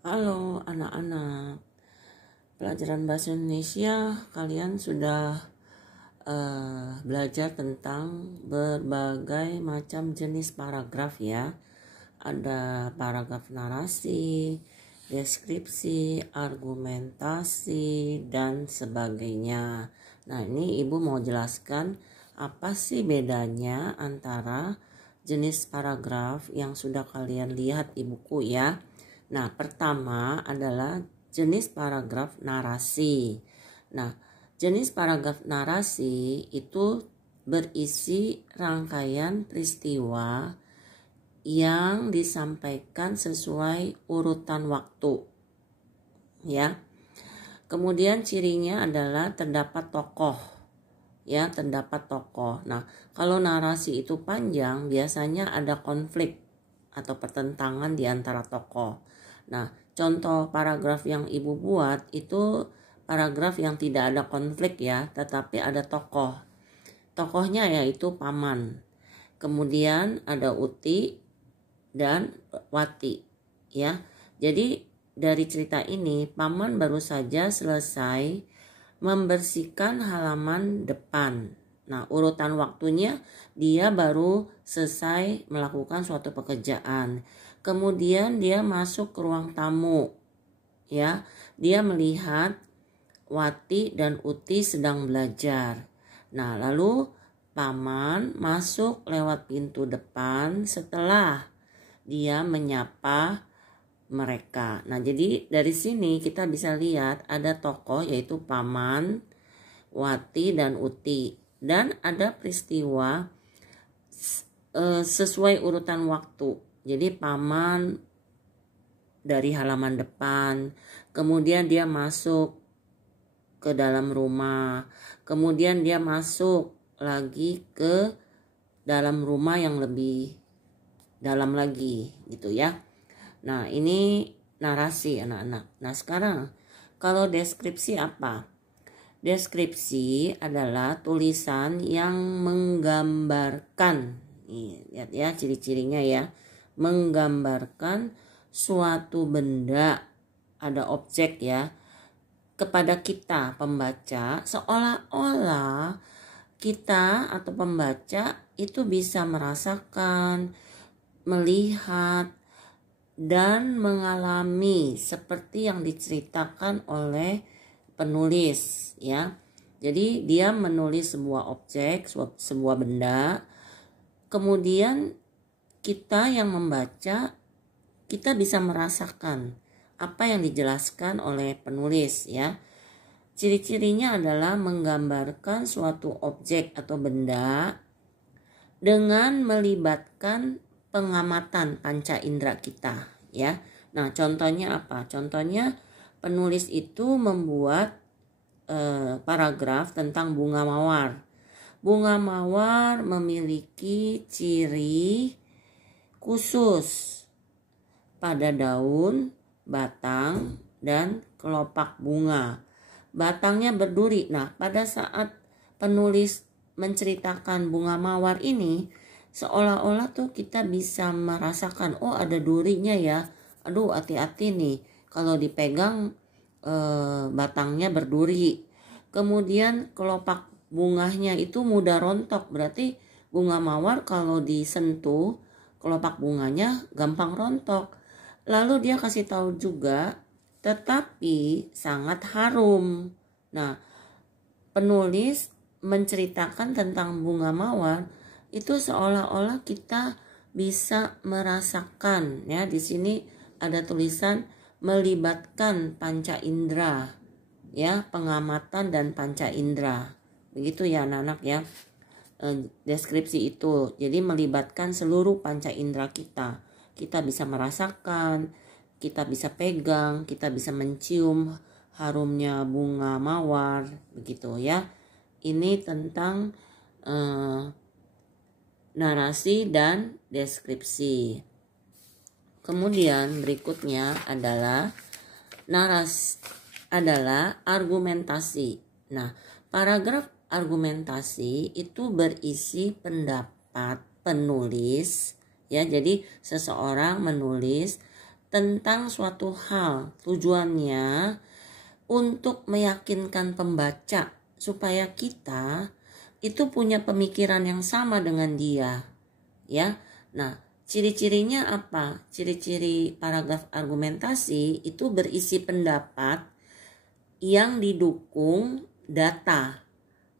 Halo anak-anak, pelajaran bahasa Indonesia kalian sudah belajar tentang berbagai macam jenis paragraf ya. Ada paragraf narasi, deskripsi, argumentasi, dan sebagainya. Nah, ini ibu mau jelaskan apa sih bedanya antara jenis paragraf yang sudah kalian lihat di buku ya. Nah, pertama adalah jenis paragraf narasi. Nah, jenis paragraf narasi itu berisi rangkaian peristiwa yang disampaikan sesuai urutan waktu. Ya. Kemudian cirinya adalah terdapat tokoh. Ya, terdapat tokoh. Nah, kalau narasi itu panjang, biasanya ada konflik atau pertentangan di antara tokoh. Nah, contoh paragraf yang ibu buat itu paragraf yang tidak ada konflik ya, tetapi ada tokoh. Tokohnya yaitu paman. Kemudian ada Uti dan Wati ya. Jadi dari cerita ini paman baru saja selesai membersihkan halaman depan. Nah, urutan waktunya dia baru selesai melakukan suatu pekerjaan. Kemudian dia masuk ke ruang tamu. Ya, dia melihat Wati dan Uti sedang belajar. Nah, lalu paman masuk lewat pintu depan setelah dia menyapa mereka. Nah, jadi dari sini kita bisa lihat ada tokoh yaitu paman, Wati dan Uti, dan ada peristiwa sesuai urutan waktu. Jadi paman dari halaman depan, kemudian dia masuk ke dalam rumah, kemudian dia masuk lagi ke dalam rumah yang lebih dalam lagi gitu ya. Nah, ini narasi anak-anak. Nah, sekarang kalau deskripsi apa? Deskripsi adalah tulisan yang menggambarkan, nih, lihat ya ciri-cirinya ya, menggambarkan suatu benda, ada objek ya, kepada kita pembaca, seolah-olah kita atau pembaca itu bisa merasakan, melihat, dan mengalami seperti yang diceritakan oleh penulis ya. Jadi dia menulis sebuah objek, sebuah benda. Kemudian kita yang membaca, kita bisa merasakan apa yang dijelaskan oleh penulis ya. Ciri-cirinya adalah menggambarkan suatu objek atau benda dengan melibatkan pengamatan panca indera kita ya. Nah, contohnya apa? Contohnya penulis itu membuat paragraf tentang bunga mawar. Bunga mawar memiliki ciri khusus pada daun, batang, dan kelopak bunga. Batangnya berduri. Nah, pada saat penulis menceritakan bunga mawar ini, seolah-olah tuh kita bisa merasakan, oh ada durinya ya. Aduh, hati-hati nih kalau dipegang batangnya berduri. Kemudian kelopak bunganya itu mudah rontok, berarti bunga mawar kalau disentuh kelopak bunganya gampang rontok. Lalu dia kasih tahu juga tetapi sangat harum. Nah, penulis menceritakan tentang bunga mawar itu seolah-olah kita bisa merasakan ya. Di sini ada tulisan melibatkan panca indera ya, pengamatan dan panca indera. Begitu ya anak-anak ya. Deskripsi itu. Jadi melibatkan seluruh panca indera kita. Kita bisa merasakan, kita bisa pegang, kita bisa mencium harumnya bunga mawar, begitu ya. Ini tentang narasi dan deskripsi. Kemudian berikutnya adalah argumentasi. Nah, paragraf argumentasi itu berisi pendapat penulis ya. Jadi seseorang menulis tentang suatu hal. Tujuannya untuk meyakinkan pembaca supaya kita itu punya pemikiran yang sama dengan dia, ya. Nah, ciri-cirinya apa? Ciri-ciri paragraf argumentasi itu berisi pendapat yang didukung data.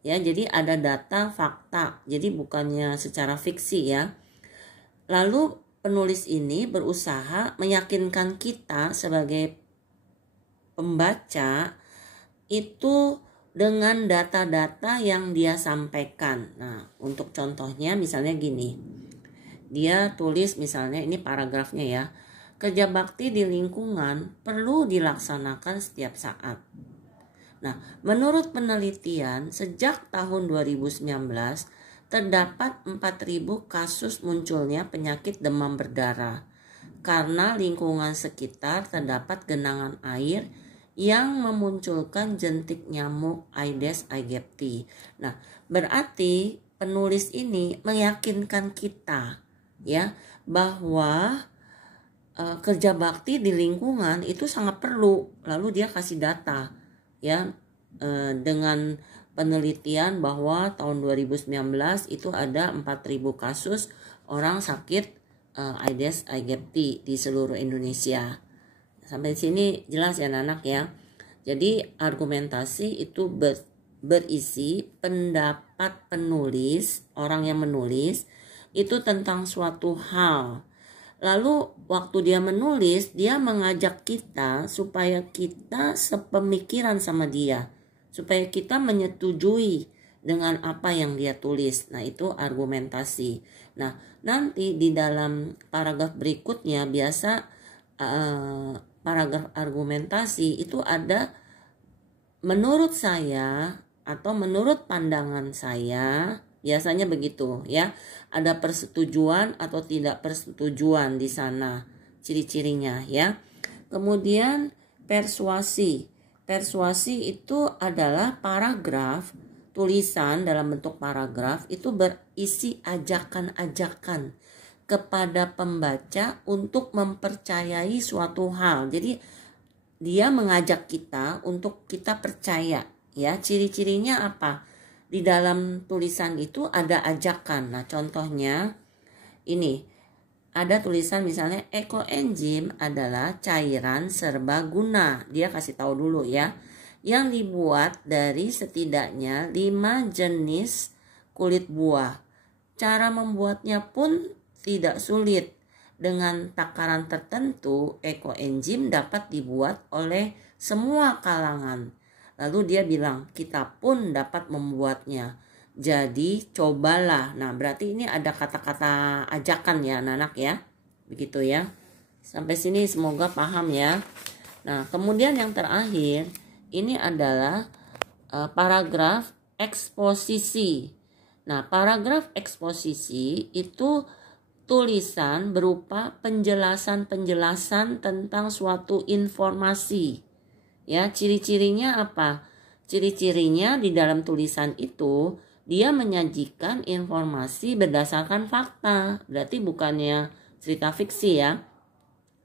Ya, jadi ada data, fakta. Jadi bukannya secara fiksi ya. Lalu penulis ini berusaha meyakinkan kita sebagai pembaca itu dengan data-data yang dia sampaikan. Nah, untuk contohnya misalnya gini. Dia tulis misalnya, ini paragrafnya ya. Kerja bakti di lingkungan perlu dilaksanakan setiap saat. Nah, menurut penelitian sejak tahun 2019 terdapat 4.000 kasus munculnya penyakit demam berdarah karena lingkungan sekitar terdapat genangan air yang memunculkan jentik nyamuk Aedes aegypti. Nah, berarti penulis ini meyakinkan kita ya bahwa kerja bakti di lingkungan itu sangat perlu. Lalu dia kasih data ya dengan penelitian bahwa tahun 2019 itu ada 4.000 kasus orang sakit Aedes aegypti di seluruh Indonesia. Sampai sini jelas ya anak ya. Jadi argumentasi itu berisi pendapat penulis, orang yang menulis itu tentang suatu hal. Lalu waktu dia menulis, dia mengajak kita supaya kita sepemikiran sama dia. Supaya kita menyetujui dengan apa yang dia tulis. Nah, itu argumentasi. Nah, nanti di dalam paragraf berikutnya biasa paragraf argumentasi itu ada menurut saya atau menurut pandangan saya, biasanya begitu ya. Ada persetujuan atau tidak persetujuan di sana ciri-cirinya ya. Kemudian persuasi. Persuasi itu adalah paragraf, tulisan dalam bentuk paragraf itu berisi ajakan-ajakan kepada pembaca untuk mempercayai suatu hal. Jadi dia mengajak kita untuk kita percaya ya. Ciri-cirinya apa? Di dalam tulisan itu ada ajakan. Nah, contohnya ini ada tulisan misalnya ekoenzim adalah cairan serbaguna. Dia kasih tahu dulu ya. Yang dibuat dari setidaknya 5 jenis kulit buah. Cara membuatnya pun tidak sulit. Dengan takaran tertentu, ekoenzim dapat dibuat oleh semua kalangan. Lalu dia bilang, kita pun dapat membuatnya. Jadi cobalah. Nah, berarti ini ada kata-kata ajakan ya anak-anak ya. Begitu ya. Sampai sini semoga paham ya. Nah, kemudian yang terakhir, ini adalah paragraf eksposisi. Nah, paragraf eksposisi itu tulisan berupa penjelasan-penjelasan tentang suatu informasi. Ya, ciri-cirinya apa? Ciri-cirinya di dalam tulisan itu dia menyajikan informasi berdasarkan fakta. Berarti bukannya cerita fiksi ya.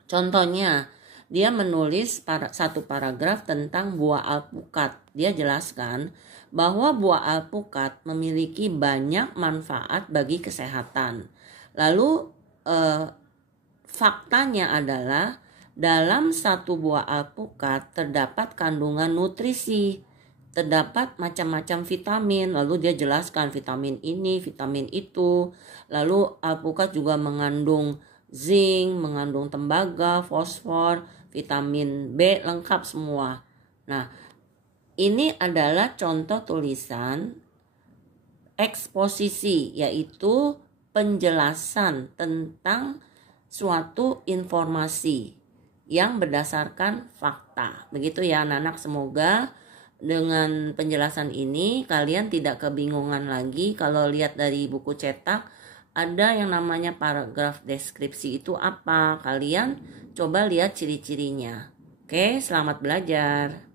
Contohnya, dia menulis satu paragraf tentang buah alpukat. Dia jelaskan bahwa buah alpukat memiliki banyak manfaat bagi kesehatan. Lalu faktanya adalah dalam satu buah alpukat terdapat kandungan nutrisi, terdapat macam-macam vitamin. Lalu dia jelaskan vitamin ini, vitamin itu. Lalu alpukat juga mengandung zinc, mengandung tembaga, fosfor, vitamin B, lengkap semua. Nah, ini adalah contoh tulisan eksposisi, yaitu penjelasan tentang suatu informasi yang berdasarkan fakta. Begitu ya anak-anak, semoga dengan penjelasan ini kalian tidak kebingungan lagi. Kalau lihat dari buku cetak ada yang namanya paragraf deskripsi itu apa, kalian coba lihat ciri-cirinya. Oke, selamat belajar.